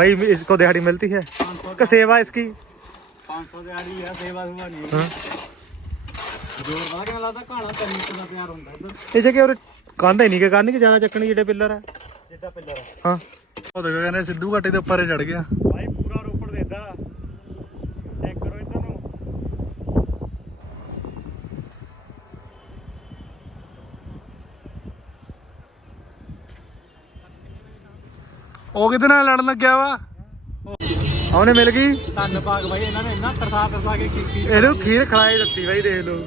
भाई इसको दिहाड़ी मिलती है का सेवा इसकी 500 ਦਿਹਾੜੀ ਆ ਸੇਵਾ ਸੁਭਾ ਨਹੀਂ हाँ ਜੋਰ ਵਾਲਾ ਕਿਵੇਂ ਲੱਗਦਾ ਕਹਾਣਾ ਤੈਨੂੰ ਦਾ ਪਿਆਰ ਹੁੰਦਾ ਇੱਧਰ ਇਹ ਜੇ ਕਿ ਉਹ ਕੰਧ ਹੀ ਨਹੀਂ ਕਿ ਕੰਧ ਕਿ ਜਾਣਾ ਚੱਕਣੀ ਜਿਹੜੇ ਪਿੱਲਰ ਆ ਜਿੱਦਾਂ ਪਿੱਲਰ ਹਾਂ ਉਹ ਦੇਖੋ ਕਹਿੰਦੇ ਸਿੱਧੂ ਘਾਟੀ ਦੇ ਉੱਪਰ ਚੜ ਗਿਆ ਭਾਈ ਪੂਰਾ ਰੋਪੜ ਦੇਦਾ ਉਹ ਕਿਤੇ ਨਾਲ ਲੜਨ ਲੱਗਿਆ ਵਾ? ਉਹਨੇ ਮਿਲ ਗਈ? ਧੰਨ ਭਾਗ ਭਾਈ ਇਹਨਾਂ ਨੇ ਇੰਨਾ ਤਰਸਾ ਤਰਸਾ ਕੇ ਕੀਤੀ। ਇਹਨੂੰ ਖੀਰ ਖਲਾਏ ਦਿੱਤੀ ਬਾਈ ਦੇਖ ਲਓ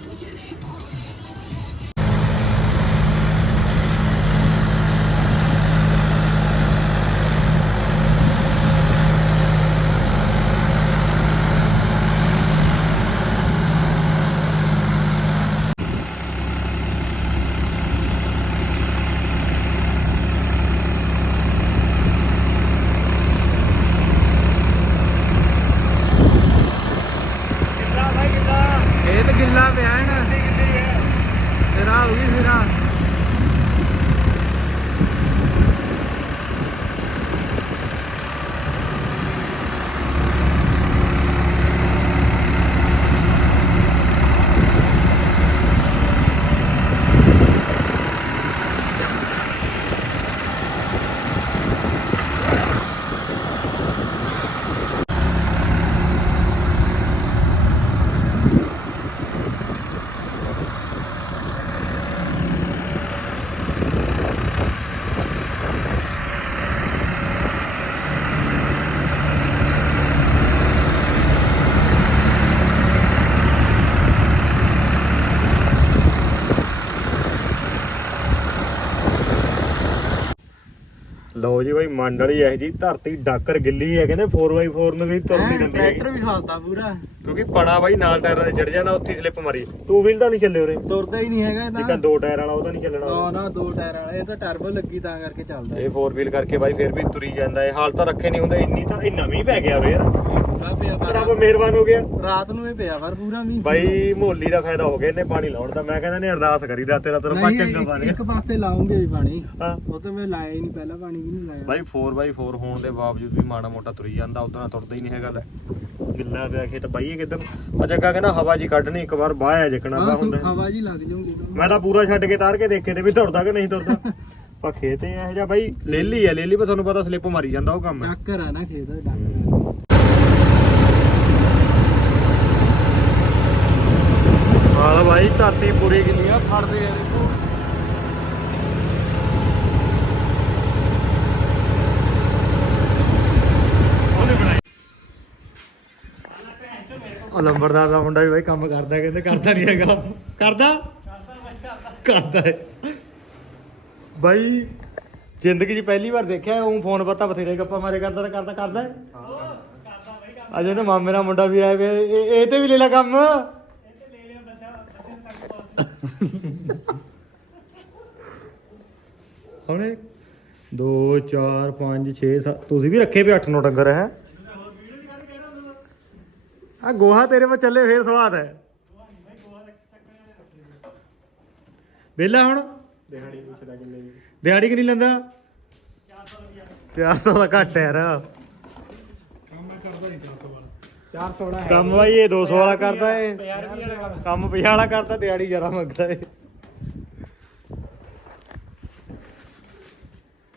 ਕਿੱਦਾਂ ਭਾਈ ਕਿੱਦਾਂ ਇਹ ਤਾਂ ਗਿੱਲਾ ਪਿਆ ਹੈ ਨਾ ਤੇਰਾ ਹੋ ਗਈ ਸਿਰਾ ਲਓ ਜੀ ਬਾਈ ਮੰਡਲੀ ਇਹ ਜੀ ਧਰਤੀ ਡਾਕਰ ਗਿੱਲੀ ਹੈ ਕਹਿੰਦੇ 4x4 ਨੂੰ ਵੀ ਤੁਰ ਨਹੀਂ ਦਿੰਦੀ ਹੈਗੀ। ਟਰੈਕਟਰ ਵੀ ਫਸਦਾ ਪੂਰਾ। ਕਿਉਂਕਿ ਪੜਾ ਬਾਈ ਨਾਲ ਟਾਇਰਾਂ ਤੇ ਚੜ ਜਾਣਾ ਉੱਥੇ ਸਲਿੱਪ ਮਾਰੀ। ਟੂ ਵੀਲ ਤਾਂ ਨਹੀਂ ਚੱਲੇ ਉਰੇ। ਤੁਰਦਾ ਹੀ ਨਹੀਂ ਹੈਗਾ ਜਿੱਦਾਂ ਇਹਦਾ ਦੋ ਟਾਇਰ ਵਾਲਾ ਉਹਦਾ ਨਹੀਂ ਚੱਲਣਾ ਨਾ ਨਾ ਦੋ ਟਾਇਰ ਵਾਲਾ। ਇਹ ਤਾਂ ਟਰਬੋ ਲੱਗੀ ਤਾਂ ਕਰਕੇ ਚੱਲਦਾ। ਇਹ 4 ਵੀਲ ਕਰਕੇ ਬਾਈ ਫਿਰ ਵੀ ਤੁਰੀ ਜਾਂਦਾ। ਹੈ ਹਾਲ ਤਾਂ ਰੱਖੇ ਨਹੀਂ ਹੁੰਦੇ। ਇੰਨੀ ਤਾਂ ਇਹ ਨਵੀਂ ਪੈ ਗਿਆ ਵੇ ਯਾਰ ਪਿਆ ਰੱਬ ਮਿਹਰਬਾਨ ਹੋ ਗਿਆ। ਰਾਤ ਨੂੰ ਇਹ ਪਿਆ ਪਰ ਪੂਰਾ ਮੀਂਹ। ਬਾਈ ਮੋਲੀ ਦਾ ਫਾਇਦਾ ਹੋ ਗਿਆ ਇਹਨੇ ਪਾਣੀ ਲਾਉਣ ਦਾ। ਮੈਂ ਕਹਿੰਦਾ ਨੇ ਅਰਦਾਸ ਕਰੀ ਰਾਤੇ ਰਾਤ ਨੂੰ ਨਹੀਂ, ਚੰਗਾ ਇੱਕ- ਬਣ ਇੱਕ ਪਾਸੇ ਲਾਉਂਗੇ ਵੀ ਪਾਣੀ। ਹਾਂ। ਉਹ ਤਾਂ ਮੈਂ ਲਾਇਆ ਹੀ ਨਹੀਂ ਪਹਿਲਾਂ ਪਾਣੀ ਵੀ ਨਹੀਂ ਲਾਇਆ। ਬਾਈ 4x4 ਹੋਣ ਦੇ ਬਾਵਜੂਦ ਵੀ ਮਾੜਾ ਮੋਟਾ ਤੁਰੀ ਜਾਂਦਾ ਉਦੋਂ ਤੁਰਦਾ ਹੀ ਨਹੀਂ ਹੈਗਾ ਲੈ। ਗਿੱਲਾ ਪਿਆ ਖੇਤ ਬਾਈ ਇਹ ਕਿੱਧਰ ਜੱਗਾ ਕਹਿੰਦਾ ਹਵਾ ਜੀ ਕੱਢਣੀ ਇੱਕ ਵਾਰ ਬਾਹਿਆ ਜਕਣਾ ਬਾ ਹਾਂ ਹੁੰਦਾ। ਹਵਾ ਜੀ ਲੱਗ ਜਾਊਗੀ ਮੈਂ ਤਾਂ ਪੂਰਾ ਛੱਡ ਕੇ ਤਾਰ ਕੇ ਦੇਖੇ ਤੇ ਵੀ ਤੁਰਦਾ ਕਿ ਨਹੀਂ ਤੁਰਦਾ। ਪਾ ਖੇਤ ਇਹ ਜਿਹਾ ਬਾਈ ਲੇਲੀ ਆ ਲੇਲੀ ਪਰ ਤੁਹਾਨੂੰ ਪਤਾ ਸਲਿੱਪ ਮਾਰੀ ਜਾਂਦਾ ਉਹ ਕੰਮ। ਹੈ ਡਾਕਰ ਆ ਨਾ ਖੇਤ ਡਾਕਰ। ਹਾਂ ਬਾਈ ਧਰਤੀ ਪੂਰੀ ਗਿੱਲੀ ਆ? ਫੜਦੇ ਆ ਦੇਖੋ। ਉਹ ਲੰਬੜਦਾਰ ਦਾ ਮੁੰਡਾ ਵੀ ਬਾਈ ਕੰਮ ਕਰਦਾ ਕਹਿੰਦੇ ਕਰਦਾ ਨਹੀਂ ਹੈਗਾ। ਕਰਦਾ? ਕਰਦਾ ਹੈ। ਬਾਈ ਜ਼ਿੰਦਗੀ 'ਚ ਪਹਿਲੀ ਵਾਰ ਦੇਖਿਆ ਉਹ ਫੋਨ ਪਤਾ ਬਥੇਰੇ ਗੱਪਾਂ ਮਾਰੇ ਕਰਦਾ ਤਾਂ ਕਰਦਾ ਕਰਦਾ ਹੈ? ਅਜੇ ਨਾ ਮਾਮੇ ਦਾ ਮੁੰਡਾ ਵੀ ਆਇਆ ਵੇ ਇਹ ਤੇ ਵੀ ਲੈ ਲੈ ਕੰਮ। ਹੁਣੇ 2 4 5 6 7 ਤੁਸੀਂ ਵੀ ਰੱਖੇ ਵੀ 8 9 ਡੰਗਰ ਹੈ। ਆ ਗੋਹਾ ਤੇਰੇ ਪਾ ਚੱਲੇ ਫੇਰ ਸਵਾਦ ਹੈ। ਬੇਲਾ ਹੁਣ। ਦਿਹਾੜੀ ਪੁੱਛਦਾ ਕਿੰਨੇ ਦੀ? ਦਿਹਾੜੀ ਕਿ ਨਹੀਂ ਲੈਂਦਾ 400 ਦਾ ਘੱਟ ਹੈ ਯਾਰ। 400 ਦਾ ਕੰਮ ਬਾਈ ਇਹ 200 ਵਾਲਾ ਕਰਦਾ ਏ। 50 ਰੁਪਏ ਵਾਲਾ ਕੰਮ ਕੰਮ 50 ਵਾਲਾ ਕਰਦਾ ਦਿਹਾੜੀ ਜ਼ਿਆਦਾ ਮੰਗਦਾ ਏ।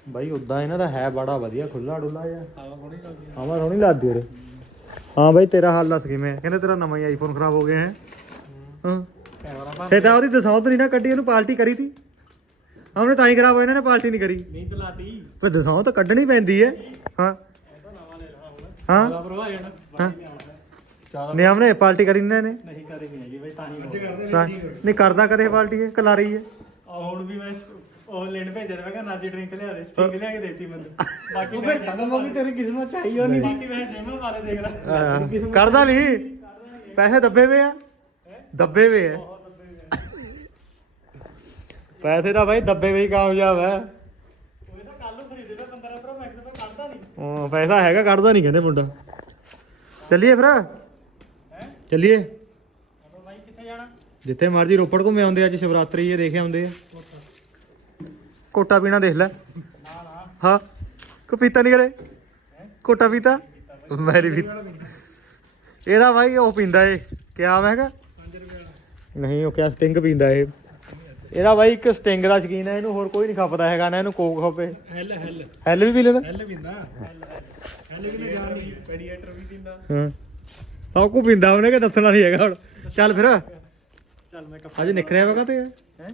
ਬਾਈ ਉਦਾਂ ਇਹਨਾਂ ਦਾ ਹੈ ਬੜਾ ਵਧੀਆ ਖੁੱਲਾ ਡੁੱਲਾ ਜਿਹਾ। ਹਵਾ ਥੋੜੀ ਲੱਗਦੀ ਹਵਾ ਲੱਗਦੀ ਉਰੇ। ਹਾਂ ਬਾਈ ਤੇਰਾ ਹਾਲ ਦੱਸ ਕਿਵੇਂ ਹੈ? ਕਹਿੰਦੇ ਤੇਰਾ ਨਵਾਂ ਹੀ ਆਈਫੋਨ ਖਰਾਬ ਹੋ ਗਿਆ ਹੈ। ਹਾਂ। ਤੇ ਉਹਦੀ ਦਸਾਉਂਦ ਨਹੀਂ ਨਾ ਕੱਢੀ ਉਹਨੂੰ ਪਾਰਟੀ ਕਰੀ ਤੀ। ਉਹਨੇ ਤਾਂ ਹੀ ਖਰਾਬ ਹੋਇਆ ਇਹਨਾਂ ਨੇ ਪਾਰਟੀ ਨਹੀਂ ਕਰੀ। ਨਹੀਂ ਚਲਾਤੀ। ਪਰ ਦਸਾਉ ਤਾਂ ਕੱਢਣੀ ਪੈਂਦੀ ਹੈ। ਹਾਂ। ਹਾਂ। ਭਰਵਾ ਹਾਂ ਨਿਯਮ ਨੇ ਪਾਰਟੀ ਕਰੀ ਇਹਨਾਂ? ਨੇ ਨਹੀਂ ਕਰੀ ਨਹੀਂ ਹੈਗੀ ਬਈ ਤਾਂ ਨਹੀਂ ਤਾਂ ਨਹੀਂ ਕਰਦਾ ਕਦੇ ਪਾਰਟੀ ਹੈ ਕਲਾਰੀ ਹੈ? ਆ ਹੁਣ ਵੀ ਮੈਂ ਉਹ ਲੈਣ ਭੇਜਿਆ ਮੈਂ ਕਿਹਾ ਨਾਜੀ ਡਰਿੰਕ ਲਿਆ ਦੇ ਸਟਿੰਗ ਲਿਆ ਕੇ ਦੇਤੀ ਮੈਨੂੰ। ਬਾਕੀ ਮੈਂ ਕਹਿੰਦਾ ਮੈਂ ਤੇਰੀ ਕਿਸਮਤ ਚਾਹੀਓ ਨਹੀਂ। ਬਾਕੀ ਮੈਂ ਜਿਮ ਵਾਲੇ ਦੇਖ ਲੈ। ਹਾਂ, ਕਰਦਾ ਨਹੀਂ। ਪੈਸੇ ਦੱਬੇ ਵੇ ਆ? ਦੱਬੇ ਵੇ ਆ? ਪੈਸੇ ਤਾਂ ਬਾਈ ਦੱਬੇ ਵੇ ਹੀ ਕਾਮਯਾਬ ਹੈ ਉਹ ਤਾਂ ਕੱਲ ਨੂੰ ਖਰੀਦੇ ਮੈਂ 15 ਪ੍ਰੋ ਮੈਕਸ ਤੋਂ ਕੱਢਦਾ ਨਹੀਂ। ਉਹ ਪੈਸਾ ਹੈਗਾ ਕੱਢਦਾ ਨਹੀਂ ਕਹਿੰਦੇ ਮੁੰਡਾ। ਚੱਲੀਏ ਫਿਰ। ਚੱਲੀਏ। ਆਪਾਂ ਬਾਈ ਕਿੱਥੇ ਜਾਣਾ ਜਿੱਥੇ ਮਰਜ਼ੀ ਰੋਪੜ ਘੁੰਮੇ ਆਉਂਦੇ ਅੱਜ ਸ਼ਿਵਰਾਤਰੀ ਇਹ ਦੇਖੇ ਆਉਂਦੇ ਆ। ਕੋਟਾ ਪੀਣਾ ਦੇਖ ਲੈ। ਹਾਂ ਕੋ ਪੀਤਾ ਨਹੀਂ ਕਦੇ? ਕੋਟਾ ਪੀਤਾ? ਮੈਰੀ ਵੀ ਇਹਦਾ ਬਾਈ ਉਹ ਪੀਂਦਾ ਏ ਕਿਆ ਮੈਂ ਕਿਹਾ? 5 ਰੁਪਏ ਵਾਲਾ ਨਹੀਂ ਉਹ ਕਿਆ ਸਟਿੰਗ ਪੀਂਦਾ ਇਹ ਇਹਦਾ ਬਾਈ ਇੱਕ ਸਟਿੰਗ ਦਾ ਸ਼ਕੀਨ ਹੈ ਇਹਨੂੰ ਹੋਰ ਕੋਈ ਨਹੀਂ ਖਪਦਾ ਹੈਗਾ ਨਾ ਇਹਨੂੰ ਕੋਕ ਖਪੇ। ਹੈਲ ਹੈਲ। ਹੈਲ ਵੀ ਪੀ ਲੈਂਦਾ? ਹੈਲ ਪੀਂਦਾ। ਹੈਲ ਵੀ ਨਹੀਂ ਜਾਣੀ ਪੈਡੀਏਟਰ ਵੀ ਪੀਂਦਾ ਹਾਂ। ਸਭ ਕੁ ਪੀਂਦਾ ਉਹਨੇ ਕਿ ਦੱਸਣਾ ਨਹੀਂ ਹੈਗਾ ਹੁਣ। ਚੱਲ ਫਿਰ। ਚੱਲ ਮੈਂ ਕੱਪੜਾ ਅੱਜ ਨਿਕਰਿਆ ਵਾ ਕਾਤੇ ਹੈ?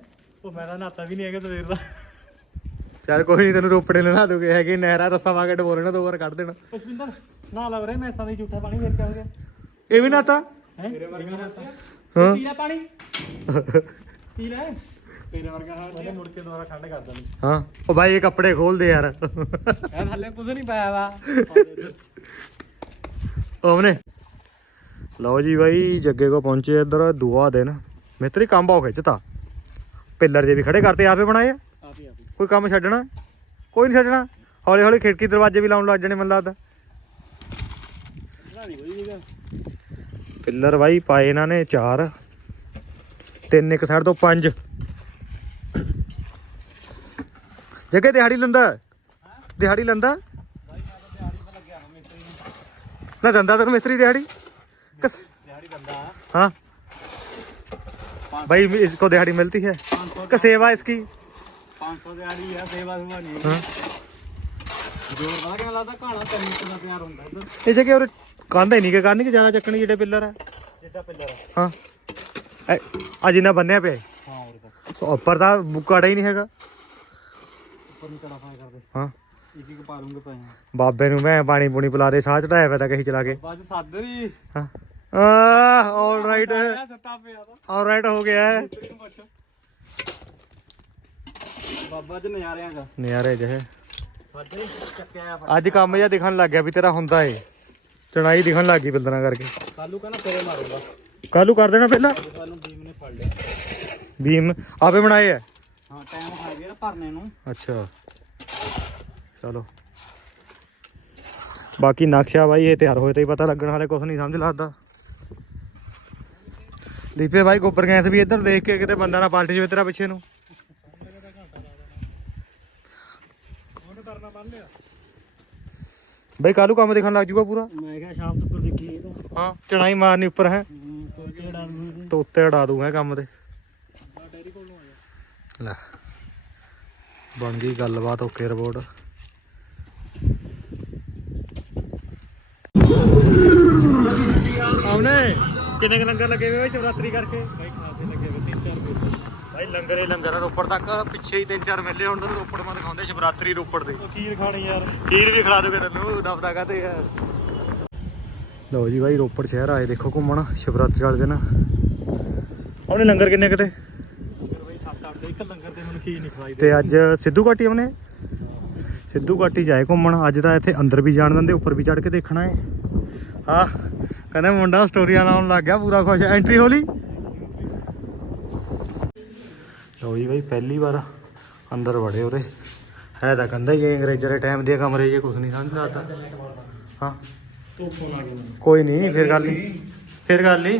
ਉਹ ਮੈਂ ਤਾਂ ਨਹਾਤਾ ਵੀ ਨਹੀਂ ਹੈਗਾ ਸਵੇਰ ਦਾ। ਚੱਲ ਕੋਈ ਨਹੀਂ ਤੈਨੂੰ ਰੋਪੜੇ ਲੈਣਾ ਦੂਗੇ ਹੈਗੇ ਨਹਿਰਾ ਰਸਾ ਕੇ ਡਬੋਰੇ ਨਾ ਦੋ ਵਾਰ ਕੱਢ ਦੇਣਾ। ਪੁਸ਼ਪਿੰਦਰ ਨਾ ਲੱਗ ਰਿਹਾ ਮੈਸਾਂ ਦੀ ਝੂਠਾ ਪਾਣੀ ਹੋ ਗਿਆ ਇਹ ਵੀ ਨਾਤਾ ਹੈ? ਤੇਰੇ ਵਰਗਾ ਨਹਾਤਾ। ਹਾਂ। ਪੀ ਲੈ ਪਾਣੀ। ਪੀ ਲੈ। ਤੇਰੇ ਵਰਗਾ ਹਾਲ ਮੁੜ ਕੇ ਦੁਬਾਰਾ ਠੰਡ ਕਰ ਦੇਣੀ। ਹਾਂ। ਉਹ ਬਾਈ ਇਹ ਕੱਪੜੇ ਖੋਲ ਦੇ ਯਾਰ। ਯਾਰ ਹੱਲੇ ਕੁਝ ਨਹੀਂ ਪਾਇਆ ਵਾ। ਉਹਨੇ ਲਓ ਜੀ ਬਾਈ ਜੱਗੇ ਕੋ ਪਹੁੰਚੇ ਇੱਧਰ ਦੁਆ ਦਿਨ। ਮਿੱਤਰੀ ਕੰਮ ਬਾਉ ਖਿੱਚਤਾ। ਪਿੱਲਰ ਜੇ ਵੀ ਖੜੇ ਕਰਤੇ ਆਪੇ ਬਣਾਏ ਆ? ਆਪੀ ਆਪੀ। ਕੋਈ ਕੰਮ ਛੱਡਣਾ? ਕੋਈ ਨਹੀਂ ਛੱਡਣਾ। ਹੌਲੀ ਹੌਲੀ ਖਿੜਕੀ ਦਰਵਾਜ਼ੇ ਵੀ ਲਾਉਣ ਲੱਗ ਜਾਣੇ ਮੈਨੂੰ ਲੱਗਦਾ। ਪਿੱਲਰ ਬਾਈ ਪਾਏ ਇਹਨਾਂ ਨੇ ਚਾਰ। ਤਿੰਨ ਇੱਕ ਸਾਈਡ ਤੋਂ ਪੰਜ। ਜੱਗੇ ਦਿਹਾੜੀ ਲੰਦਾ? ਦਿਹਾੜੀ ਲੰਦਾ? ਬਾਈ ਮੈਂ ਤਾਂ ਦਿਹਾੜੀ ਤੇ ਲੱਗਿਆ ਹਾਂ ਮਿਸਤਰੀ ਨੂੰ। ਨਾ ਦੰਦਾ ਤੈਨੂੰ ਮਿਸਤਰੀ ਦਿਹਾੜੀ? कस ਦਿਹਾੜੀ ਦੰਦਾ हाँ भाई इसको दिहाड़ी मिलती है 500 का सेवा इसकी 500 ਦਿਹਾੜੀ ਆ ਸੇਵਾ ਸੁਭਾ ਨਹੀਂ हाँ ਜੋਰ ਪਤਾ ਕਿਵੇਂ ਲੱਗਦਾ ਘਾਣਾ ਤਿੰਨ ਇੰਚ ਦਾ ਤਿਆਰ ਹੁੰਦਾ ਇੱਧਰ ये जगह और कांदा ही नहीं के कांदे के ज्यादा चक्कनी जेडे पिलर है ਜਿੱਦਾਂ ਪਿੱਲਰ हाँ आज इन्ना बनया पे ਹਾਂ ਹੋਰ ਤਾਂ सो ऊपर था बुकाड़ा ही नहीं हैगा ਉੱਪਰ ਨੂੰ ਕੜਾ ਫਾਇ ਕਰਦੇ हाँ ਇੱਕ ਇੱਕ ਪਾ ਲੂੰਗੇ ਪਏ ਬਾਬੇ ਨੂੰ ਮੈਂ ਪਾਣੀ ਪੂਣੀ ਪਿਲਾ ਦੇ ਸਾਹ ਚੜਾਇਆ ਪਿਆ ਤਾਂ ਕਹੀ ਚਲਾ ਕੇ ਬਾਅਦ ਸਾਦਰ ਹੀ हाँ ਅੱਜ ਕੰਮ ਜਿਹਾ ਦਿਖਣ ਲੱਗ ਗਿਆ ਵੀ ਤੇਰਾ ਹੁੰਦਾ ਏ। ਚਣਾਈ ਦਿਖਣ ਲੱਗ ਗਈ ਬਿਲਦਰਾਂ ਕਰਕੇ। ਕਾਲੂ ਕਹਿੰਦਾ ਤੇਰੇ ਮਾਰੂਗਾ। ਕਾਲੂ ਕਰ ਦੇਣਾ ਪਹਿਲਾਂ। ਬੀਮ ਆਪੇ ਬਣਾਏ ਆ। ਹਾਂ ਟਾਈਮ ਖਾ ਗਿਆ ਭਰਨੇ ਨੂੰ। ਅੱਛਾ। ਚਲੋ। ਬਾਕੀ ਨਕਸ਼ਾ ਬਾਈ ਇਹ ਤਿਆਰ ਹੋਏ ਤੇ ਪਤਾ ਲੱਗਣ ਹਾਲੇ ਕੁਝ ਨਹੀਂ ਸਮਝ ਲੱਗਦਾ। ਦੀਪੇ ਬਾਈ ਗੋਬਰ ਗੈਸ ਵੀ ਇੱਧਰ ਦੇਖ ਕੇ ਕਿਤੇ ਬੰਦਾ ਨਾ ਪਲਟ ਜਾਵੇ ਤੇਰਾ ਪਿੱਛੇ ਨੂੰ। ਬਈ ਕਾਲੂ ਕੰਮ ਦੇਖਣ ਲੱਗ ਜੂਗਾ ਪੂਰਾ? ਮੈਂ ਕਿਹਾ ਸ਼ਾਮ ਤੱਕ ਦੇਖੀ ਇਹ ਤਾਂ। ਹਾਂ ਚਣਾਈ ਮਾਰਨੀ ਉੱਪਰ ਹੈ। ਤੋਂ ਕਿਹੜਾ ਨੂੰ ਤੇ ਉੱਤੇ ਅੜਾ ਦੂੰਗਾ ਕੰਮ ਤੇ। ਲੈ ਬਣ ਗਈ ਗੱਲਬਾਤ ਓਕੇ ਰਿਪੋਰਟ। ਆਉਨੇ ਕਿੰਨੇ ਕੁ ਲੰਗਰ ਲੱਗੇ ਹੋਏ ਸ਼ਿਵਰਾਤਰੀ ਕਰਕੇ? ਬਾਈ ਖਾਸੇ ਲੱਗੇ ਵੇ ਤਿੰਨ ਚਾਰ ਰੁਪਏ ਭਾਈ ਲੰਗਰ ਹੀ ਲੰਗਰ ਆ ਰੋਪੜ ਤੱਕ ਪਿੱਛੇ ਹੀ ਤਿੰਨ ਚਾਰ ਮੇਲੇ ਹੁਣ ਰੋਪੜ ਮਾ ਦਿਖਾਉਂਦੇ ਸ਼ਿਵਰਾਤਰੀ ਰੋਪੜ ਦੇ। ਖੀਰ ਖਾਣੀ ਯਾਰ। ਖੀਰ ਵੀ ਖਿਲਾ ਦੋਗੇ ਤੈਨੂੰ ਦਫਦਾ ਕਾਤੇ ਯਾਰ ਲਓ ਜੀ ਭਾਈ ਰੋਪੜ ਸ਼ਹਿਰ ਆਏ ਦੇਖੋ ਘੁੰਮਣ ਸ਼ਿਵਰਾਤਰੀ ਵਾਲੇ ਦਿਨ। ਉਹਨੇ ਲੰਗਰ ਕਿੰਨੇ ਕਿਤੇ ਫਿਰ ਬਾਈ 7-8 ਦੇ ਇੱਕ ਲੰਗਰ ਤੇ ਅੱਜ ਸਿੱਧੂ ਘਾਟੀ ਉਹਨੇ ਸਿੱਧੂ ਘਾਟੀ ਜਾਏ ਘੁੰਮਣ ਅੱਜ ਤਾਂ ਇੱਥੇ ਅੰਦਰ ਵੀ ਜਾਣ ਦਿੰਦੇ ਉੱਪਰ ਵੀ ਚੜ ਕੇ ਦੇਖਣਾ ਹੈ ਹਾਂ ਕਹਿੰਦੇ ਮੁੰਡਾ ਸਟੋਰੀਆਂ ਲਾਉਣ ਲੱਗ ਗਿਆ ਪੂਰਾ ਖੁਸ਼ ਐਂਟਰੀ ਹੋਲੀ ਲਓ ਜੀ ਭਾਈ ਪਹਿਲੀ ਵਾਰ ਅੰਦਰ ਵੜੇ ਉਹਦੇ ਹੈ ਤਾਂ ਕਹਿੰਦਾ ਜੇ ਅੰਗਰੇਜ਼ਾਂ ਦੇ ਟਾਈਮ ਦੇ ਕਮਰੇ ਜੇ ਕੁਝ ਨਹੀਂ ਸਮਝ ਲੱਗਦਾ ਹਾਂ। ਤੋਂ ਮੈਨੂੰ ਕੋਈ ਨਹੀਂ ਫਿਰ ਗੱਲ ਨਹੀਂ ਫਿਰ ਗੱਲ ਨਹੀਂ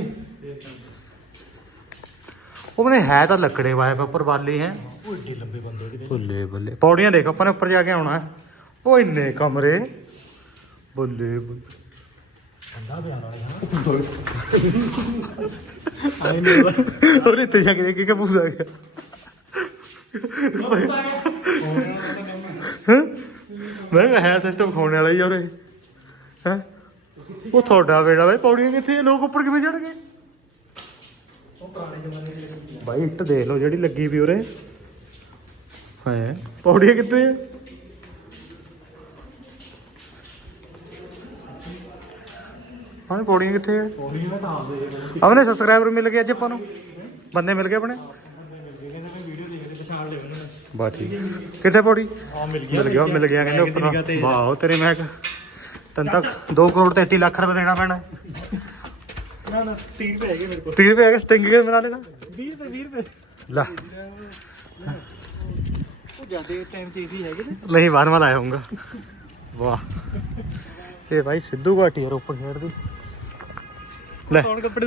ਉਹਨੇ ਹੈ ਤਾਂ ਲੱਕੜੇ ਵਾਏ ਉੱਪਰ ਬਾਲੀ ਹੈ। ਉਹ ਏਡੇ ਲੰਬੇ ਬੰਦੇ ਕਿਤੇ। ਬੱਲੇ ਬੱਲੇ। ਪੌੜੀਆਂ ਦੇਖ ਆਪਾਂ ਨੇ ਉੱਪਰ ਜਾ ਕੇ ਆਉਣਾ ਹੈ। ਉਹ ਇੰਨੇ ਕਮਰੇ। ਬੱਲੇ ਬੱਲੇ। ਠੰਡਾ ਪਿਆਰ ਵਾਲਾ ਆਈ ਨਹੀਂ ਉਹ ਇੱਥੇ ਜਾ ਕੇ ਦੇਖ ਕੇ ਪੂਸਾ ਗਿਆ। ਹੈਂ? ਮੈਂ ਕਿਹਾ ਹੈ ਸਿਸਟਮ ਖਾਉਣ ਵਾਲਾ ਹੀ ਆ ਉਰੇ। ਹੈ? ਉਹ ਤੁਹਾਡਾ ਵੇੜਾ ਬਾਈ ਪੌੜੀਆਂ ਕਿੱਥੇ ਆ? ਲੋਕ ਉੱਪਰ ਕਿਵੇਂ ਚੜ ਗਏ? ਬਾਈ, ਇੱਟ ਦੇਖ ਲਓ ਜਿਹੜੀ ਲੱਗੀ ਵੀ ਉਰੇ। ਹੈ? ਪੌੜੀਆਂ ਕਿੱਥੇ ਆ? ਹਾਂ ਪੌੜੀਆਂ ਕਿੱਥੇ ਆ? ਪੌੜੀ ਮੈਂ ਤਾਂ ਆਉਂਦੇ ਆਪਣੇ ਸਬਸਕ੍ਰਾਈਬਰ ਮਿਲ ਗਏ ਅੱਜ ਆਪਾਂ ਨੂੰ? ਬੰਦੇ ਮਿਲ ਗਏ ਆਪਣੇ? ਬਾ ਠੀਕ। ਕਿੱਥੇ ਪੌੜੀ? ਹਾਂ ਮਿਲ ਮਿਲ ਗਿਆ ਮਿਲ ਗਿਆ। ਕਹਿੰਦੇ ਉੱਪਰ। ਵਾਓ ਤੇਰੇ ਮੈਂ ਤਨ ਤੱਕ 2 ਕਰੋੜ 33 ਲੱਖ ਰੁਪਏ ਦੇਣਾ ਪੈਣਾ। ਨਾ ਨਾ 30 ਰੁਪਏ ਹੈਗੇ ਮੇਰੇ ਕੋਲ। 30 ਰੁਪਏ ਹੈਗਾ ਸਟਿੰਗ ਕੇ ਬਣਾ ਲੈਣਾ। 20 ਰੁਪਏ 20 ਰੁਪਏ। ਲੈ। ਉਹ ਜਿਆਦੇ ਟਾਈਮ ਤੇ ਈਜ਼ੀ ਹੈਗੇ ਨੇ। ਨਹੀਂ ਬਾਹਰ ਵਾਲਾ ਆਇਆ ਵਾਹ। ਇਹ ਭਾਈ ਸਿੱਧੂ ਘਾਟੀ ਯਾਰ ਉੱਪਰ ਖੇਡਦੀ ਲੈ। ਕੌਣ ਕੱਪੜੇ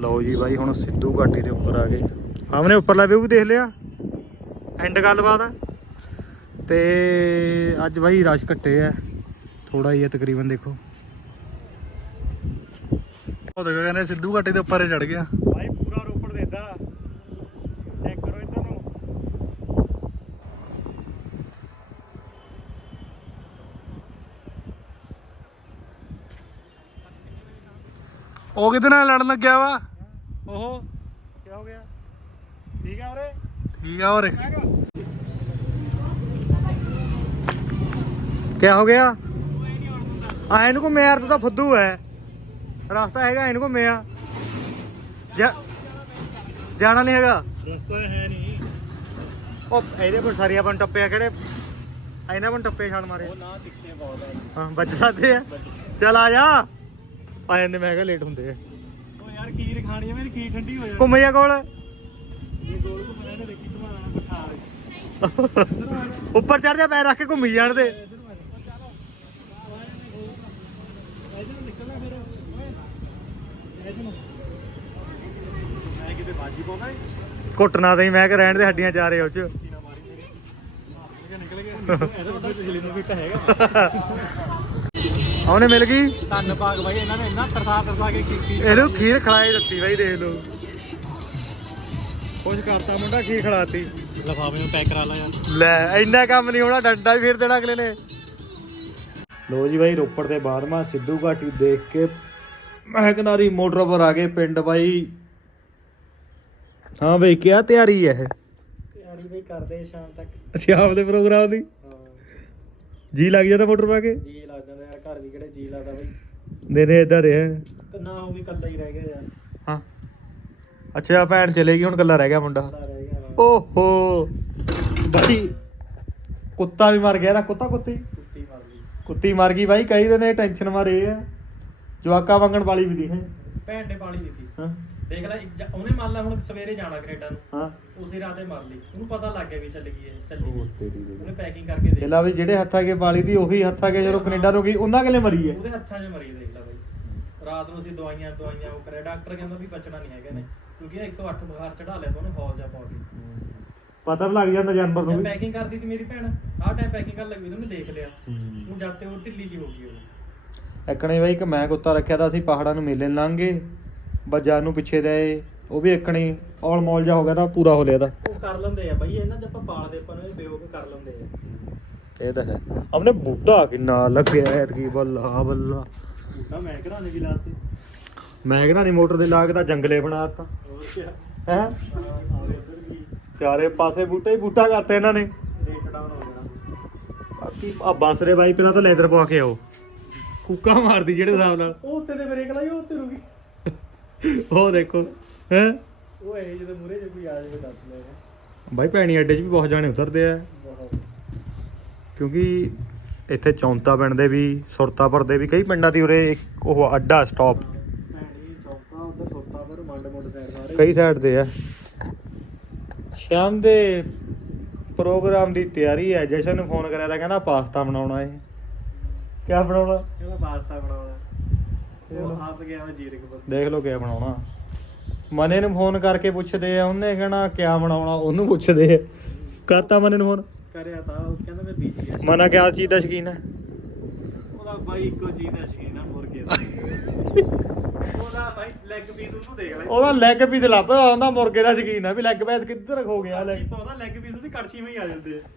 ਲਓ ਜੀ ਬਾਈ ਹੁਣ ਸਿੱਧੂ ਘਾਟੀ ਦੇ ਉੱਪਰ ਆ ਗਏ। ਆਮਨੇ ਉੱਪਰਲਾ ਵਿਊ ਦੇਖ ਲਿਆ। ਐਂਡ ਗੱਲਬਾਤ ਆ। ਤੇ ਅੱਜ ਬਾਈ ਰਸ਼ ਘੱਟੇ ਆ। ਥੋੜਾ ਹੀ ਹੈ ਤਕਰੀਬਨ ਦੇਖੋ। ਉਹ ਦੇਖੋ ਕਹਿੰਦੇ ਸਿੱਧੂ ਘਾਟੀ ਦੇ ਉੱਪਰ ਚੜ ਗਿਆ ਭਾਈ ਪੂਰਾ ਰੋਪੜ ਦੇਦਾ ਚੈੱਕ ਕਰੋ ਇੱਧਰ ਨੂੰ ਉਹ ਕਿਤੇ ਨਾਲ ਲੜਨ ਲੱਗਿਆ ਵਾ? ਉਹ ਕੀ ਹੋ ਗਿਆ? ਠੀਕ ਆ ਉਰੇ? ਠੀਕ ਆ ਹੋਰ ਕੀ ਹੋ ਗਿਆ? ਆ ਇਹਨੂੰ ਘੁੰਮਿਆ ਯਾਰ ਤੂੰ ਤਾਂ ਫੁੱਦੂ ਹੈ ਰਸਤਾ ਹੈਗਾ ਇਹਨੂੰ ਘੁੰਮਿਆ। ਜਾ ਜਾਣਾ ਨਹੀਂ ਹੈਗਾ? ਰਸਤਾ ਹੈ ਨਹੀਂ ਉਹ ਇਹਦੇ ਪਰ ਸਾਰੀਆਂ ਬਣ ਟੱਪਿਆ ਕਿਹੜੇ? ਇਹਨਾਂ ਬਣ ਟੱਪੇ ਛਾਣ ਮਾਰੇ। ਉਹ ਨਾ ਤਿੱਖੇ ਬਹੁਤ ਹਾਂ ਵੱਜ ਸਕਦੇ ਆ। ਚੱਲ ਆ ਜਾ। ਆ ਜਾਂਦੇ ਮੈਂ ਕਿਹਾ ਲੇਟ ਹੁੰਦੇ ਆ। ਉਹ ਯਾਰ ਖੀਰ ਖਾਣੀ ਹੈ ਮੇਰੀ ਖੀਰ ਠੰਡੀ ਹੋ ਜਾਣੀ ਘੁੰਮ ਜਾ ਕੋਲ? ਇਹ ਗੋਲ ਘੁੰਮਣਾ ਨੇ ਦੇਖੀ ਘੁਮਾਣਾ ਬਿਠਾ ਉੱਪਰ ਚੜ ਜਾ ਪੈਰ ਰੱਖ ਕੇ ਘੁੰਮੀ ਜਾਣ ਦੇ ਘੁੱਟਣਾ ਤੇ ਮੈਂ ਕਿ ਰਹਿਣ ਦੇ ਹੱਡੀਆਂ ਚਾਰੇ ਉਹ ਚ। ਮਾਰੀ ਮੇਰੀ ਆਹ ਨਿਕਲ ਗਿਆ। ਇਹਦਾ ਮਤਲਬ ਪਿਛਲੇ ਨੂੰ ਫਿੱਟ ਹੈਗਾ। ਉਹਨੇ ਮਿਲ ਗਈ? ਧੰਨ ਭਾਗ ਬਾਈ ਇਹਨਾਂ ਨੇ ਇੰਨਾ ਤਰਸਾ ਤਰਸਾ ਕੇ ਕੀਤੀ। ਇਹਨੂੰ ਖੀਰ ਖਿਲਾਏ ਦਿੱਤੀ ਬਾਈ ਦੇਖ ਲਓ। ਕੁਝ ਕਰਤਾ ਮੁੰਡਾ ਖੀਰ ਖਿਲਾਤੀ। ਲਫਾਫੇ ਨੂੰ ਪੈਕ ਕਰਾ ਲਾ ਯਾਰ। ਲੈ ਇੰਨਾ ਕੰਮ ਨਹੀਂ ਹੋਣਾ ਡੰਡਾ ਹੀ ਫੇਰ ਦੇਣਾ ਅਗਲੇ ਨੇ। ਲੋ ਜੀ ਬਾਈ ਰੋਪੜ ਦੇ ਬਾਹਰਵਾਂ ਸਿੱਧੂ ਘਾਟੀ ਦੇਖ ਕੇ ਮਹਿਕਨਾਰੀ ਮੋਟਰ ਪਰ ਆ ਗਏ ਪਿੰਡ ਬਾਈ। ਹਾਂ ਬਈ ਕੀ ਤਿਆਰੀ ਹੈ ਇਹ? ਤਿਆਰੀ ਬਈ ਕਰਦੇ ਸ਼ਾਮ ਤੱਕ। ਸ਼ਾਮ ਦੇ ਪ੍ਰੋਗਰਾਮ ਦੀ? ਹਾਂ। ਜੀ ਲੱਗ ਜਾਂਦਾ ਮੋਟਰ ਪਾ ਕੇ? ਜੀ ਘਰ ਵੀ ਕਿਹੜੇ ਜੀ ਲੱਗਦਾ ਬਈ? ਦਿਨੇ ਇਦਾਂ ਦੇ ਹੈ। ਤੇ ਨਾ ਉਹ ਵੀ ਕੱਲਾ ਹੀ ਰਹਿ ਗਿਆ ਯਾਰ। ਹਾਂ। ਅੱਛਾ ਭੈਣ ਚਲੇ ਗਈ ਹੁਣ ਕੱਲਾ ਰਹਿ ਗਿਆ ਮੁੰਡਾ। ਕੱਲਾ ਰਹਿ ਗਿਆ ਵਾ। ਓਹੋ। ਬਾਈ ਕੁੱਤਾ ਵੀ ਮਰ ਗਿਆ ਨਾ ਕੁੱਤਾ ਕੁੱਤੀ? ਕੁੱਤੀ ਮਰ ਗਈ। ਕੁੱਤੀ ਮਰ ਗਈ ਬਾਈ ਕਈ ਦਿਨ ਇਹ ਟੈਨਸ਼ਨ ਮਾਰੇ ਆ ਜਵਾਕਾ ਮੰਗਣ ਵਾਲੀ ਵੀ ਦੀ ਹੈ। ਭੈਣ ਨੇ ਪਾਲੀ ਦਿੱਤੀ ਹਾਂ। ਦੇਖ ਲੈ ਇੱਕ ਜ- ਉਹਨੇ ਮੰਨ ਲਾ ਹੁਣ ਸਵੇਰੇ ਜਾਣਾ ਕੈਨੇਡਾ ਨੂੰ। ਹਾਂ। ਉਸੇ ਰਾਤੇ ਮਰ ਲਈ। ਉਹਨੂੰ ਪਤਾ ਲੱਗ ਗਿਆ ਵੀ ਚੱਲ ਗਈ ਇਹ ਚੱਲੀ ਉਹ ਗਈ ਤੇਰੀ ਦੀ ਉਹਨੇ ਪੈਕਿੰਗ ਕਰਕੇ ਦੇ ਇਹਲਾ ਵੀ ਜਿਹੜੇ ਹੱਥਾਂ ਕੇ ਪਾਲੀ ਦੀ ਉਹੀ ਹੱਥਾਂ ਕੇ ਜਦੋਂ ਕੈਨੇਡਾ ਨੂੰ ਗਈ ਉਹਨਾਂ ਕਿਲੇ ਮਰੀ ਹੈ? ਉਹਦੇ ਹੱਥਾਂ 'ਚ ਮਰੀ ਦੇਖ ਲੈ ਬਾਈ। ਰਾਤ ਨੂੰ ਅਸੀਂ ਦਵਾਈਆਂ ਦਵਾਈਆਂ ਉਹ ਕਰਿਆ। ਡਾਕਟਰ ਕਹਿੰਦਾ ਵੀ ਬਚਣਾ ਨਹੀਂ ਹੈਗਾ ਨੇ ਕਿਉਂਕਿ ਇਹ 108 ਬੁਖਾਰ ਚੜਾ ਲਿਆ ਤਾਂ ਉਹਨੇ ਹੌਲ ਜਾ ਪਾ ਕੇ। ਪਤਾ ਲੱਗ ਜਾਂਦਾ ਜਾਨਵਰ ਨੂੰ ਵੀ। ਪੈਕਿੰਗ ਕਰਦੀ ਤੀ ਮੇਰੀ ਭੈਣ। ਆਹ ਟਾਈਮ ਪੈਕਿੰਗ ਕਰਨ ਲੱਗੀ ਉਹਨੇ ਦੇਖ ਲਿਆ। ਉਹ ਜਦ ਤੇ ਉਹ ਢਿੱਲੀ ਜੀ ਹੋ ਗਈ ਉਹ। ਇੱਕਣੇ ਬਾਈ ਇੱਕ ਮੈਂ ਕੁੱਤਾ ਰੱਖਿਆ ਤਾਂ ਅਸੀਂ ਪਹਾੜਾਂ ਨੂੰ ਮੇਲੇ ਬੱਜਾ ਨੂੰ ਪਿੱਛੇ ਰਹੇ ਉਹ ਵੀ ਇੱਕਣੀ ਔਲ ਮੌਲ ਜਾ ਹੋ ਗਿਆ ਤਾਂ ਪੂਰਾ ਹੋ ਲਿਆ ਤਾਂ। ਉਹ ਕਰ ਲੈਂਦੇ ਆ ਬਾਈ ਇਹਨਾਂ 'ਚ ਆਪਾਂ ਪਾਲਦੇ ਆਪਾਂ ਨੂੰ ਇਹ ਬੇਵਕ ਕਰ ਲੈਂਦੇ ਆ। ਇਹ ਤਾਂ ਹੈ। ਆਪਣੇ ਬੂਟਾ ਕਿੰਨਾ ਲੱਗਿਆ ਐਤਕੀ ਬੱਲਾ ਬੱਲਾ। ਬੂਟਾ ਮੈਂ ਲਾਤੇ? ਕਹਿੰਦਾ ਨਹੀਂ ਮੋਟਰ ਦੇ ਲਾ ਕੇ ਤਾਂ ਜੰਗਲੇ ਬਣਾਤਾ ਹੋਰ ਕੀ ਹੈ? ਚਾਰੇ ਪਾਸੇ ਬੂਟੇ ਹੀ ਬੂਟਾ ਕਰਤੇ ਇਹਨਾਂ ਨੇ। ਰੇਟ ਡਾਊਨ ਹੋ ਜਾਣਾ ਬਾਕੀ ਆ ਬੱਸ ਦੇ ਬਾਈ ਪਹਿਲਾਂ ਤਾਂ ਲੈਦਰ ਪਵਾ ਕੇ ਆਓ। ਕੁੱਕਾ ਮਾਰਦੀ ਜਿਹੜੇ ਹਿਸਾਬ ਨਾਲ। ਉਹ ਉੱਤੇ ਤੇ ਬ੍ਰੇਕ ਲਾਈ ਉਹ ਉੱਤੇ ਰੁਕੀ। ਉਹ ਦੇਖੋ ਹੈ? ਉਹ ਇਹ ਜਦੋਂ ਮੂਰੇ ਜੇ ਕੋਈ ਆ ਜਾਵੇ ਦੱਸ ਲੈ ਬਾਈ ਭੈਣੀ ਅੱਡੇ 'ਚ ਵੀ ਬਹੁਤ ਜਾਣੇ ਉਤਰਦੇ ਆ। ਬਹੁਤ। ਕਿਉਂਕਿ ਇੱਥੇ ਚੌਂਤਾ ਪਿੰਡ ਦੇ ਵੀ ਸੁਰਤਾਪੁਰ ਦੇ ਵੀ ਕਈ ਪਿੰਡਾਂ ਦੀ ਉਰੇ ਇੱਕ ਉਹ ਅੱਡਾ ਸਟਾਪ ਭੈਣੀ ਚੌਕਾ ਉਧਰ ਸੋਤਾ ਪਰ ਮੰਡ ਮੁੰਡ ਸਾਈਡ ਸਾਰੇ। ਕਈ ਸਾਈਡ ਤੇ ਆ। ਸ਼ਾਮ ਦੇ ਪ੍ਰੋਗਰਾਮ ਦੀ ਤਿਆਰੀ ਹੈ ਜਸ਼ਨ ਨੂੰ ਫੋਨ ਕਰਿਆ ਤਾਂ ਕਹਿੰਦਾ ਪਾਸਤਾ ਬਣਾਉਣਾ ਏ ਕਿਆ ਬਣਾਉਣਾ? ਕਹਿੰਦਾ ਪਾਸਤਾ ਬਣਾਉਣਾ। ਉਹ ਆਪ ਗਿਆ ਵਾ ਜੀਰਕਪੁਰ ਦੇਖ ਲਓ ਕਿਆ ਬਣਾਉਣਾ। ਮਨੇ ਨੂੰ ਫੋਨ ਕਰਕੇ ਪੁੱਛਦੇ ਆ ਉਹਨੇ ਕਹਿਣਾ ਕਿਆ ਬਣਾਉਣਾ ਉਹਨੂੰ ਪੁੱਛਦੇ ਆ। ਕਰਤਾ ਮਨੇ ਨੂੰ ਫੋਨ? ਕਰਿਆ ਤਾਂ ਉਹ ਕਹਿੰਦਾ ਮੈਂ ਬੀਜੀ ਆ। ਮਨਾ ਕਿਆ ਚੀਜ਼ ਦਾ ਸ਼ਕੀਨ ਹੈ ਉਹਦਾ ਬਾਈ ਇੱਕੋ ਚੀਜ਼ ਦਾ ਸ਼ਕੀਨ ਆ ਮੁਰਗੇ ਦਾ। ਉਹਦਾ ਬਾਈ ਲੈਗ ਪੀਸ ਉਹਨੂੰ ਦੇਖ ਲੈ। ਉਹਦਾ ਲੈਗ ਪੀਸ ਲੱਭਦਾ ਹੁੰਦਾ ਮੁਰਗੇ ਦਾ ਸ਼ਕੀਨ ਹੈ ਵੀ ਲੈਗ ਪੀਸ ਕਿੱਧਰ ਖੋ ਗਿਆ ਲੈ ਕੀ ਪਾਉਂਦਾ ਲੈਗ ਪੀਸ ਉਹਦੀ ਕੜਛੀ ਵਿੱਚ ਹੀ ਆ ਜਾਂਦੇ ਆ।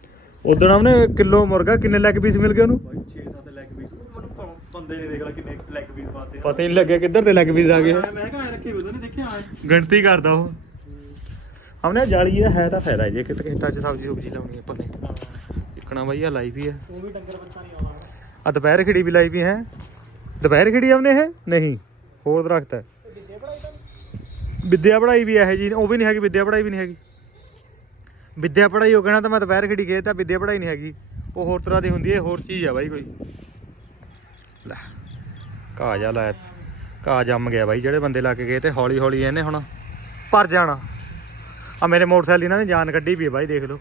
ਉਦੋਂ ਉਹਨੇ ਕਿਲੋ ਮੁਰਗਾ ਕਿੰਨੇ ਲੈਗ ਪੀਸ ਮਿਲ ਗਏ ਉਹਨੂੰ? ਬਾਈ 6-7 ਲੈਗ ਪੀਸ ਮੈਨੂੰ ਪਾਉ- ਬੰਦੇ ਨੇ ਦੇਖ ਲੈ ਕਿੰਨੇ ਲੈਗ ਪੀਸ ਪਾਤੇ ਪਤਾ ਹੀ ਨਹੀਂ ਲੱਗਿਆ ਕਿੱਧਰ ਤੇ ਲੈਗ ਪੀਸ ਆ ਗਏ। ਮੈਂ ਕਿਹਾ ਐ ਰੱਖੇ ਵੀ ਉਹਨੇ ਦੇਖਿਆ ਆਏ ਗਿਣਤੀ ਕਰਦਾ ਉਹ। ਹਮਨੇ ਜਾਲੀ ਇਹ ਹੈ ਤਾਂ ਫਾਇਦਾ ਜੇ ਕਿਤੇ ਖੇਤਾਂ 'ਚ ਸਬਜ਼ੀ ਸੁਬਜ਼ੀ ਲਾਉਣੀ ਆਪਾਂ ਨੇ। ਇਕਣਾ ਬਈ ਆ ਲਾਈ ਵੀ ਆ। ਉਹ ਵੀ ਡੰਗਰ ਬੱਚਾ ਨਹੀਂ ਆਉਣਾ ਆ ਦੁਪਹਿਰ ਖਿੜੀ ਵੀ ਲਾਈ ਵੀ ਹੈ। ਦੁਪਹਿਰ ਖਿੜੀ ਆਉਨੇ ਇਹ? ਨਹੀਂ ਹੋਰ ਦਰਖਤ ਹੈ। ਵਿੱਦੇ ਪੜਾਈ ਤਾਂ ਵਿਦਿਆ ਪੜਾਈ ਵੀ ਇਹ ਜੀ ਉਹ ਵੀ ਨਹੀਂ ਹੈਗੀ ਵਿਦਿਆ ਪੜਾਈ ਵੀ ਨਹੀਂ ਹੈਗੀ। ਵਿਦਿਆ ਪੜਾਈ ਉਹ ਕਹਿਣਾ ਤਾਂ ਮੈਂ ਦੁਪਹਿਰ ਖਿੜੀ ਗਏ ਤਾਂ ਵਿਦਿਆ ਪੜਾਈ ਨਹੀਂ ਹੈਗੀ। ਉਹ ਹੋਰ ਤਰ੍ਹਾਂ ਦੀ ਹੁੰਦੀ ਹੈ ਹੋਰ ਚੀਜ਼ ਆ ਬਾਈ ਕੋਈ। ਲੈ ਘਾਹ ਜਾ ਲੈ ਘਾਹ ਜੰਮ ਗਿਆ ਬਾਈ ਜਿਹੜੇ ਬੰਦੇ ਲਾ ਕੇ ਗਏ ਤੇ ਹੌਲੀ ਹੌਲੀ ਇਹਨੇ ਹੁਣ ਭਰ ਜਾਣਾ। ਆ ਮੇਰੇ ਮੋਟਰਸਾਈਕਲ ਇਹਨਾਂ ਨੇ ਜਾਨ ਕੱਢੀ ਵੀ ਬਾਈ ਦੇਖ ਲਓ।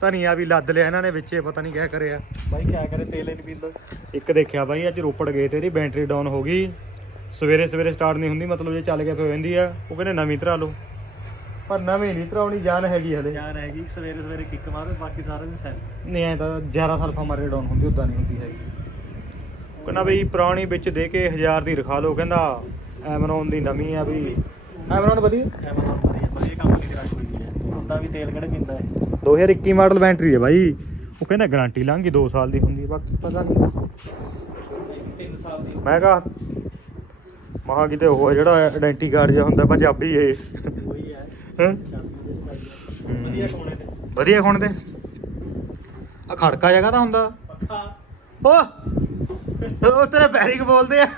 ਧਨੀਆ ਵੀ ਲੱਦ ਲਿਆ ਇਹਨਾਂ ਨੇ ਵਿੱਚੇ ਪਤਾ ਨਹੀਂ ਕਿਆ ਕਰਿਆ। ਬਾਈ ਕਿਆ ਕਰੇ ਤੇਲ ਨਹੀਂ ਪੀਂਦਾ ਇੱਕ ਦੇਖਿਆ ਬਾਈ ਅੱਜ ਰੋਪੜ ਗਏ ਤੇ ਇਹਦੀ ਬੈਟਰੀ ਡਾਊਨ ਹੋ ਗਈ। ਸਵੇਰੇ ਸਵੇਰੇ ਸਟਾਰਟ ਨਹੀਂ ਹੁੰਦੀ ਮਤਲਬ ਜੇ ਚੱਲ ਗਿਆ ਫਿਰ ਹੋ ਜਾਂਦੀ ਆ। ਉਹ ਕਹਿੰਦੇ ਨਵੀਂ ਧਰਾ ਲਓ। ਪਰ ਨਵੀਂ ਨਹੀਂ ਧਰਾਉਣੀ ਜਾਨ ਹੈਗੀ ਹਲੇ। ਜਾਨ ਹੈਗੀ ਸਵੇਰੇ ਸਵੇਰੇ ਕਿੱਕ ਮਾਰੇ ਬਾਕੀ ਸਾਰਾ ਦਿਨ ਸੈਲ। ਨਹੀਂ ਐ ਤਾਂ 11 ਸਲਫਾ ਮਾਰੇ ਡਾਊਨ ਹੁੰਦੀ ਉਦਾਂ ਨਹੀਂ ਹੁੰਦੀ ਹੈਗੀ। ਕਹਿੰਦਾ ਬਈ ਪੁਰਾਣੀ ਵਿੱਚ ਦੇ ਕੇ 1000 ਦੀ ਰਖਾ ਲਓ ਕਹਿੰਦਾ ਐਮਰੋਨ ਦੀ ਨਵੀਂ ਆ ਵੀ। ਐਮਰੋਨ ਵਧੀਆ? ਐਮਾਜ਼ਨ ਵਧੀਆ ਵਧੀਆ ਕੰਪਨੀ ਦੀ ਰੱਖ ਹੋਈ ਹੈ। ਹੁੰਦਾ ਵੀ ਤੇਲ ਕਿਹੜਾ ਪੀਂਦਾ ਹੈ? 2021 ਮਾਡਲ ਬੈਟਰੀ ਹੈ ਬਾਈ। ਉਹ ਕਹਿੰਦਾ ਗਾਰੰਟੀ ਲੰਘੀ 2 ਸਾਲ ਦੀ ਹੁੰਦੀ ਹੈ ਬਾਕੀ ਪਤਾ ਨਹੀਂ। 3 ਸਾਲ ਦੀ ਮੈਂ ਕਹਾ ਮਹਾ ਕਿਤੇ ਉਹ ਆ ਜਿਹੜਾ ਆਇਡੈਂਟੀ ਕਾਰਡ ਜਿਹਾ ਹੁੰਦਾ ਪੰਜਾਬੀ ਇਹ। ਹੋਈ ਹੈ। ਹੈਂ? ਵਧੀਆ ਕੋਣੇ ਤੇ ਵਧੀਆ ਖੁਣ ਦੇ। ਆ ਖੜਕਾ ਜਗ੍ਹਾ ਤਾਂ ਹੁੰਦਾ? ਪੱਖਾ। ਓ ਉਹ ਤੇਰੇ ਬੈਰਿੰਗ ਬੋਲਦੇ ਆ।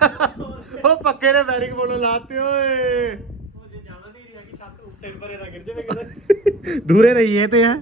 ਉਹ ਪੱਕੇ ਨੇ ਬੈਰਿੰਗ ਬੋਲਣ ਲਾਤੇ ਓਏ। ਉਹ ਜੇ ਜਾਣਾ ਨਹੀਂ ਰਿਹਾ ਕਿ ਛੱਤ ਸਿਰ ਭਰੇ ਨਾ ਗਿਰ ਜਾਵੇ ਕਿਤੇ। ਦੂਰੇ ਰਹੀਏ ਤੇ ਆ।